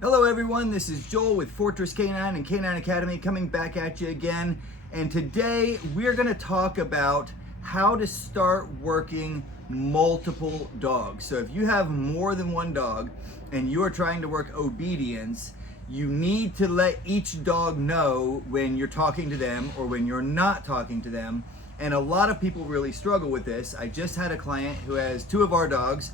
Hello everyone, this is Joel with Fortress Canine and Canine Academy coming back at you again. And today we're going to talk about how to start working multiple dogs. So if you have more than one dog and you are trying to work obedience, you need to let each dog know when you're talking to them or when you're not talking to them. And a lot of people really struggle with this. I just had a client who has two of our dogs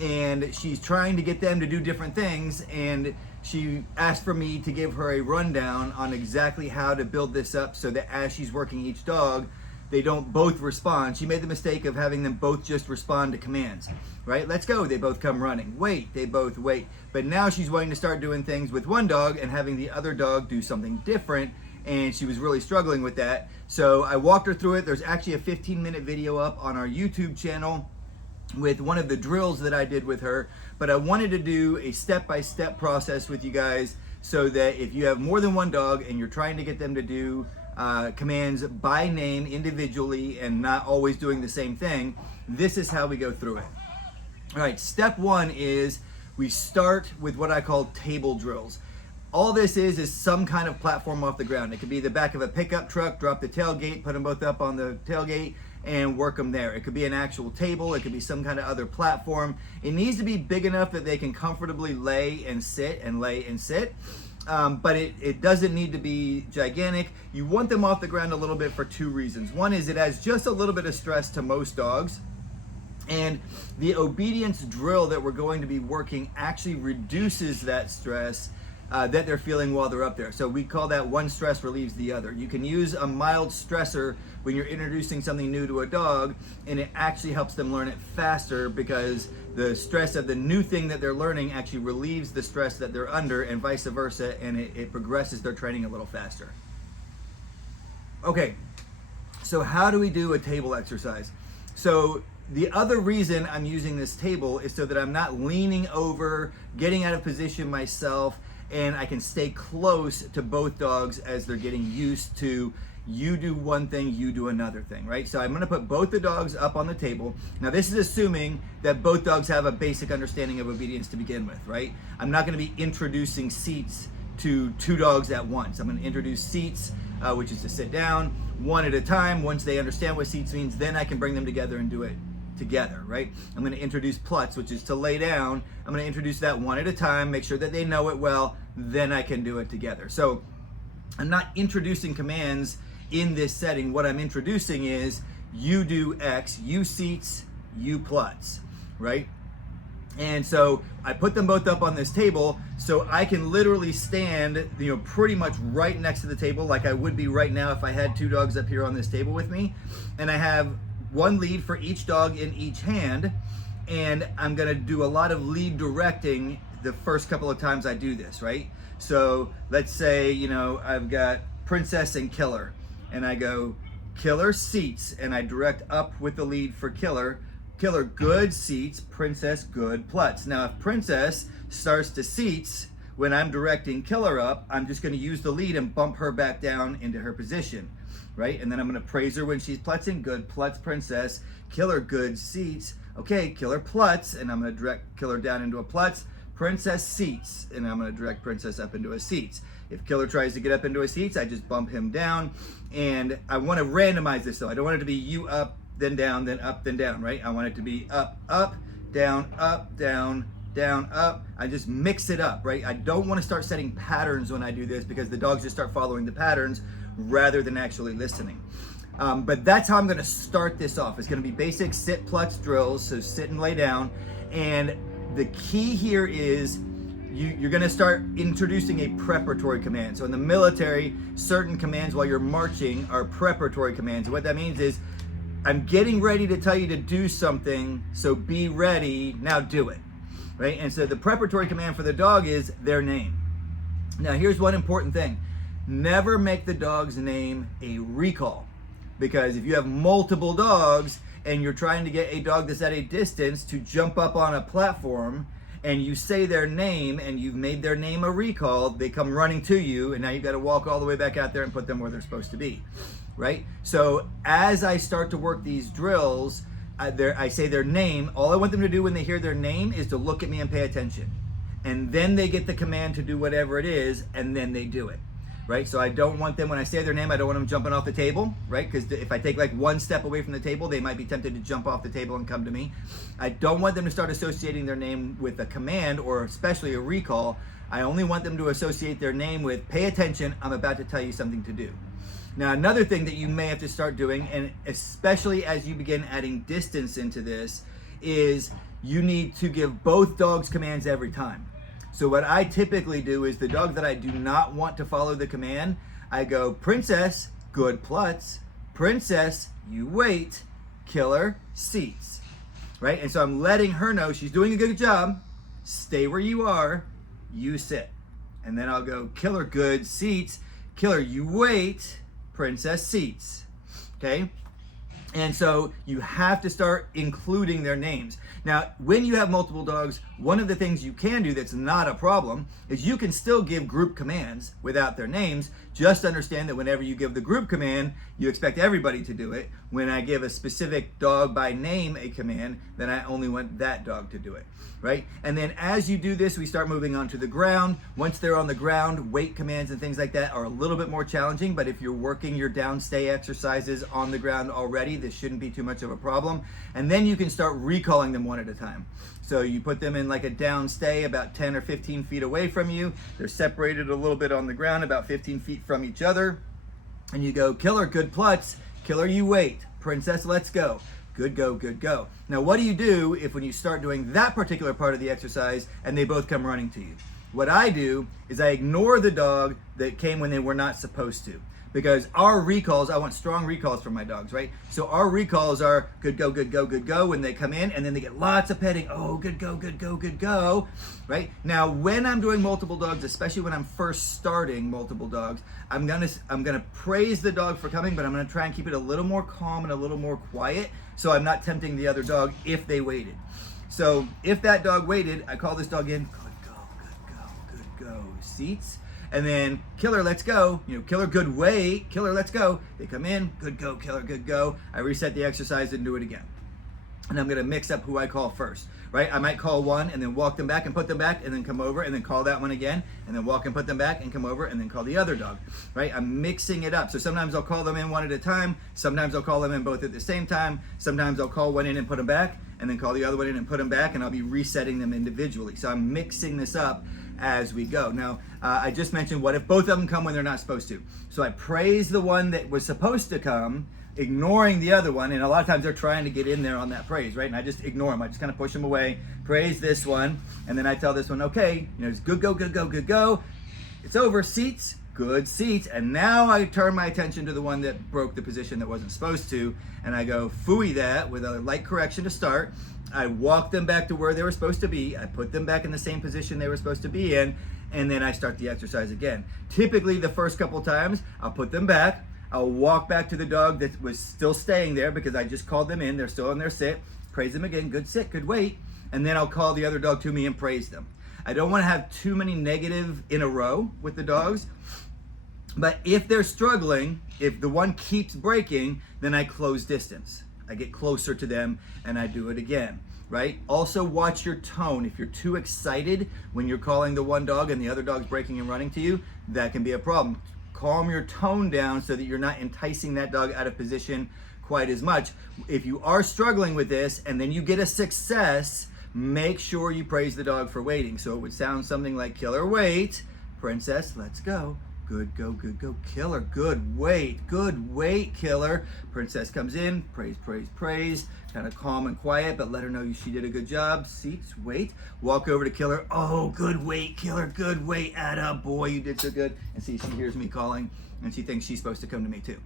and she's trying to get them to do different things, and she asked for me to give her a rundown on exactly how to build this up so that as she's working each dog, they don't both respond. She made the mistake of having them both just respond to commands, right? Let's go, they both come running. Wait, they both wait. But now she's wanting to start doing things with one dog and having the other dog do something different, and she was really struggling with that. So I walked her through it. There's actually a 15-minute video up on our YouTube channel with one of the drills that I did with her, but I wanted to do a step-by-step process with you guys so that if you have more than one dog and you're trying to get them to do commands by name individually and not always doing the same thing, this is how we go through it. All right, step one is we start with what I call table drills. All this is some kind of platform off the ground. It could be the back of a pickup truck, drop the tailgate, put them both up on the tailgate, and work them there. It could be an actual table, it could be some kind of other platform. It needs to be big enough that they can comfortably lay and sit and lay and sit. But it doesn't need to be gigantic. You want them off the ground a little bit for two reasons. One is it adds just a little bit of stress to most dogs. And the obedience drill that we're going to be working actually reduces that stress that they're feeling while they're up there. So we call that one stress relieves the other. You can use a mild stressor when you're introducing something new to a dog, and it actually helps them learn it faster because the stress of the new thing that they're learning actually relieves the stress that they're under, and vice versa, and it progresses their training a little faster. Okay, so how do we do a table exercise? So the other reason I'm using this table is so that I'm not leaning over, getting out of position myself, and I can stay close to both dogs as they're getting used to you do one thing, you do another thing, right? So I'm gonna put both the dogs up on the table. Now this is assuming that both dogs have a basic understanding of obedience to begin with, right? I'm not gonna be introducing seats to two dogs at once. I'm gonna introduce seats, which is to sit down, one at a time. Once they understand what seats means, then I can bring them together and do it together, right? I'm going to introduce Plutz, which is to lay down. I'm going to introduce that one at a time, make sure that they know it well, then I can do it together. So I'm not introducing commands in this setting. What I'm introducing is you do X, you seats, you Plutz, right? And so I put them both up on this table so I can literally stand, pretty much right next to the table like I would be right now if I had two dogs up here on this table with me. And I have one lead for each dog in each hand, and I'm gonna do a lot of lead directing the first couple of times I do this, right? So let's say, I've got Princess and Killer, and I go, Killer seats, and I direct up with the lead for Killer. Killer good seats, Princess good Plutz. Now if Princess starts to seats when I'm directing Killer up, I'm just gonna use the lead and bump her back down into her position, right? And then I'm gonna praise her when she's Plutzing, good Plutz Princess. Killer good seats, okay, Killer Plutz, and I'm gonna direct Killer down into a Plutz. Princess seats, and I'm gonna direct Princess up into a seats. If Killer tries to get up into a seats, I just bump him down. And I wanna randomize this though. I don't want it to be you up, then down, then up, then down, right? I want it to be up, up, down, down, up. I just mix it up, right? I don't want to start setting patterns when I do this because the dogs just start following the patterns rather than actually listening. But that's how I'm going to start this off. It's going to be basic sit Plutz drills, so sit and lay down. And the key here is you're going to start introducing a preparatory command. So in the military, certain commands while you're marching are preparatory commands. And what that means is I'm getting ready to tell you to do something, so be ready, now do it, right? And so the preparatory command for the dog is their name. Now here's one important thing. Never make the dog's name a recall, because if you have multiple dogs and you're trying to get a dog that's at a distance to jump up on a platform and you say their name and you've made their name a recall, they come running to you, and now you've got to walk all the way back out there and put them where they're supposed to be. Right? So as I start to work these drills, I say their name. All I want them to do when they hear their name is to look at me and pay attention. and then they get the command to do whatever it is, and then they do it. Right? So I don't want them, when I say their name, I don't want them jumping off the table, right? Because if I take like one step away from the table, they might be tempted to jump off the table and come to me. I don't want them to start associating their name with a command or especially a recall. I only want them to associate their name with, pay attention, I'm about to tell you something to do. Now, another thing that you may have to start doing, and especially as you begin adding distance into this, is you need to give both dogs commands every time. So what I typically do is the dog that I do not want to follow the command, I go, princess, good plutz, princess, you wait, killer, seats, right? And so I'm letting her know she's doing a good job, stay where you are, you sit. And then I'll go, killer, good, seats, killer, you wait, princess, seats, okay? And so you have to start including their names. Now, when you have multiple dogs, one of the things you can do that's not a problem is you can still give group commands without their names. Just understand that whenever you give the group command, you expect everybody to do it. When I give a specific dog by name a command, then I only want that dog to do it, right? And then as you do this, we start moving on to the ground. Once they're on the ground, weight commands and things like that are a little bit more challenging, but if you're working your down stay exercises on the ground already, this shouldn't be too much of a problem. And then you can start recalling them one at a time. So you put them in like a down stay about 10 or 15 feet away from you. They're separated a little bit on the ground, about 15 feet from each other. And you go, killer, good plutz, killer, you wait, princess, let's go. Good go, good go. Now, what do you do if when you start doing that particular part of the exercise and they both come running to you? What I do is I ignore the dog that came when they were not supposed to. Because our recalls, I want strong recalls from my dogs, right? So our recalls are good go, good go, good go when they come in, and then they get lots of petting. Oh, good go, good go, good go, right? Now, when I'm doing multiple dogs, especially when I'm first starting multiple dogs, I'm gonna praise the dog for coming, but I'm gonna try and keep it a little more calm and a little more quiet, so I'm not tempting the other dog if they waited. So if that dog waited, I call this dog in. Good go, good go, good go. Seats. And then killer, let's go. You know, killer, good wait. Killer, let's go. They come in, good go, killer, good go. I reset the exercise and do it again. And I'm gonna mix up who I call first, right? I might call one and then walk them back and put them back and then come over and then call that one again and then walk and put them back and come over and then call the other dog, right? I'm mixing it up. So sometimes I'll call them in one at a time. Sometimes I'll call them in both at the same time. Sometimes I'll call one in and put them back and then call the other one in and put them back, and I'll be resetting them individually. So I'm mixing this up as we go. Now, I just mentioned, what if both of them come when they're not supposed to? So I praise the one that was supposed to come, ignoring the other one, and a lot of times they're trying to get in there on that praise, right? And I just ignore them. I just kind of push them away, praise this one, and then I tell this one, okay, you know, it's good go, good go, good go. It's over, seats, good seats. And now I turn my attention to the one that broke the position that wasn't supposed to, and I go phooey that with a light correction to start. I walk them back to where they were supposed to be. I put them back in the same position they were supposed to be in, and then I start the exercise again. Typically, the first couple times, I'll put them back. I'll walk back to the dog that was still staying there because I just called them in. They're still in their sit. Praise them again. Good sit, good wait. And then I'll call the other dog to me and praise them. I don't want to have too many negative in a row with the dogs. But if they're struggling, if the one keeps breaking, then I close distance. I get closer to them and I do it again, right? Also watch your tone. If you're too excited when you're calling the one dog and the other dog's breaking and running to you, that can be a problem. Calm your tone down so that you're not enticing that dog out of position quite as much. If you are struggling with this and then you get a success, make sure you praise the dog for waiting. So it would sound something like killer, wait, princess, let's go. Good go, good go, killer, good wait, killer. Princess comes in, praise, praise, praise. Kind of calm and quiet, but let her know she did a good job. Seats, wait. Walk over to killer. Oh, good wait, killer, good wait. Atta boy, you did so good. And see, she hears me calling and she thinks she's supposed to come to me too.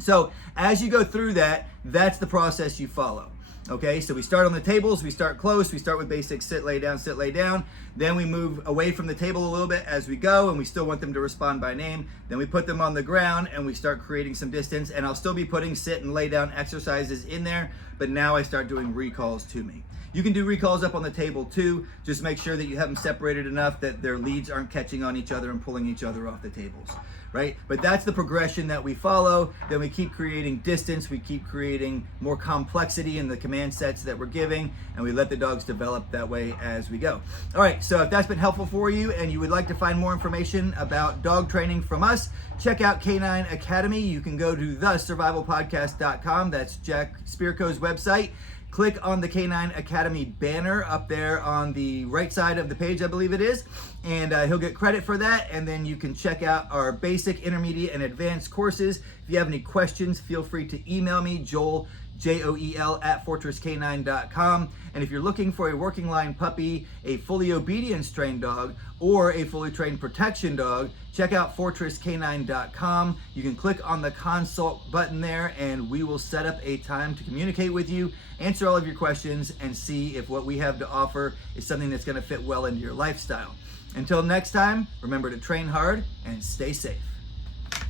So as you go through that, that's the process you follow. Okay, so we start on the tables, we start close, we start with basic sit, lay down. Then we move away from the table a little bit as we go, and we still want them to respond by name. Then we put them on the ground and we start creating some distance, and I'll still be putting sit and lay down exercises in there, but now I start doing recalls to me. You can do recalls up on the table too. Just make sure that you have them separated enough that their leads aren't catching on each other and pulling each other off the tables, right? But that's the progression that we follow. Then we keep creating distance, we keep creating more complexity in the command sets that we're giving, and we let the dogs develop that way as we go. All right, so if that's been helpful for you and you would like to find more information about dog training from us, check out Canine Academy. You can go to thesurvivalpodcast.com. That's Jack Spirko's website. Click on the Canine Academy banner up there on the right side of the page, I believe it is, and he'll get credit for that. And then you can check out our basic, intermediate, and advanced courses. If you have any questions, feel free to email me, Joel, Joel @fortresscanine.com. And if you're looking for a working line puppy, a fully obedience trained dog, or a fully trained protection dog, check out fortresscanine.com. You can click on the consult button there and we will set up a time to communicate with you, answer all of your questions, and see if what we have to offer is something that's going to fit well into your lifestyle. Until next time, remember to train hard and stay safe.